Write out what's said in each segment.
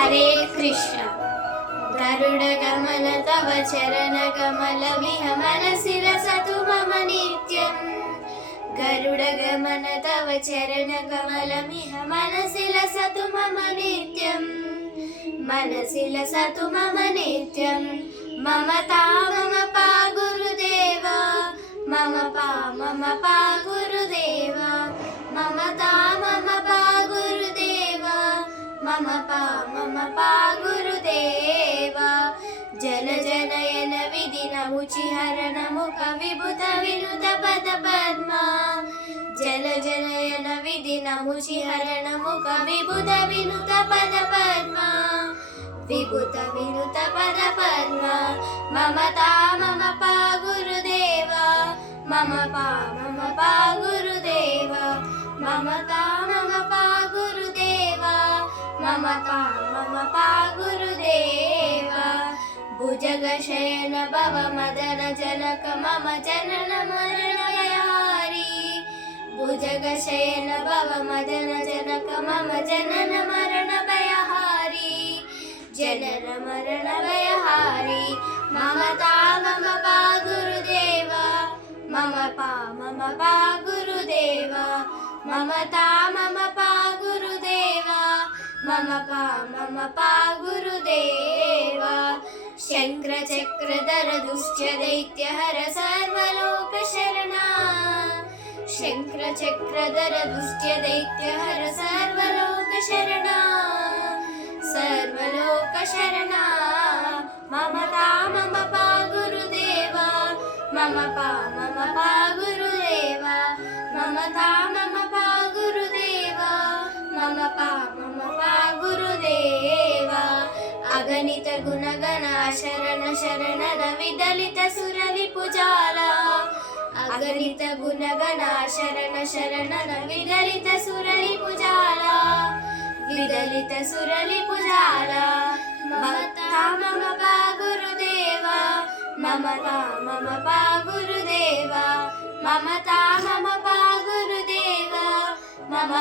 हरे कृष्ण। गरुडगमन तव चरणकमलमिह मनसि लसतु मम नित्यम्। गरुडगमन तव चरणकमलमिह मनसि लसतु मम नित्यम्। मनसि लसतु मम नित्यम्। ममता मम पा गुरुदेव, मम पा गुरुदेव, ममता मम पा गुरुदेव, मम पा गुरुदेव। जन जनयन विधिन मुचिहरण मुख विभुत विनुत पद पद्मा। जन जनयन विधिन मुचिहरण मुख विभुत विनुत पद पद्मा। विभुत विनुत पद पद्मा। ममता मम पा गुरुदेव, मम पा गुरुदेव, ममता मम पा गुरुदेव, ममता मम पा गुरुदेव। भुजगशयन भव मदन जनक मम जनन मरण भयहारी। भुजगशयन भव मदन जनक मम जनन मरण भयहारी। जनन मरण भयहारी। ममता मम पा गुरुदेव, मम पा गुरुदेव, ममता मम पा गुरुदेव, मम पा गुरुदेव। शङ्खचक्रधर दुश्च दैत्यहर सर्वलोकशरणा। शङ्खचक्रधर दुश्च दैत्यहर सर्वलोकशरणा। सर्वलोकशरणा। ममता मम पा गुरुदेव, मम पा गुरुदेव, ममता मम पा गुरुदेव, मम पा गुरुदेव। अगणित गुणगण शरण शरणन विदलित सुरलिपुजाला। अगणित गुणगण शरण शरणन विदलित सुरलिपुजाला। विदलित सुरलिपुजाला। ममता मम पा गुरुदेव, ममता मम पा गुरुदेव, ममता मम पा गुरुदेव, मम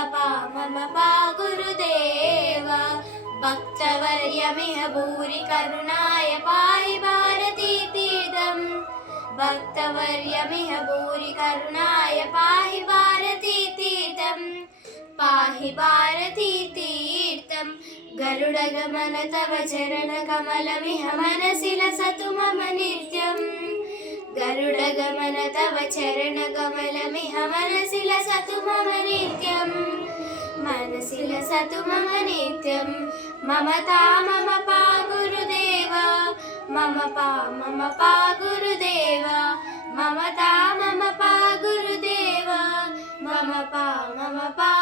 पा गुरुदेव। भक्तवर्यमिह भूरि करुणाय पाहि भारती तीर्थम्। भक्तवर्यमिह भूरि करुणाय पाहि भारती तीर्थम्। पाहि भारती तीर्थम्। गरुडगमन तव चरणकमलमिह मनसि लसतु मम नित्यम्। गरुडगमन तव चरणकमलमिह मनसि लसतु मम नित्यम्। मनसि लसतु मम नित्यम्। ममता मम पा गुरुदेव, मम पा गुरुदेव, ममता मम पा गुरुदेव, मम पा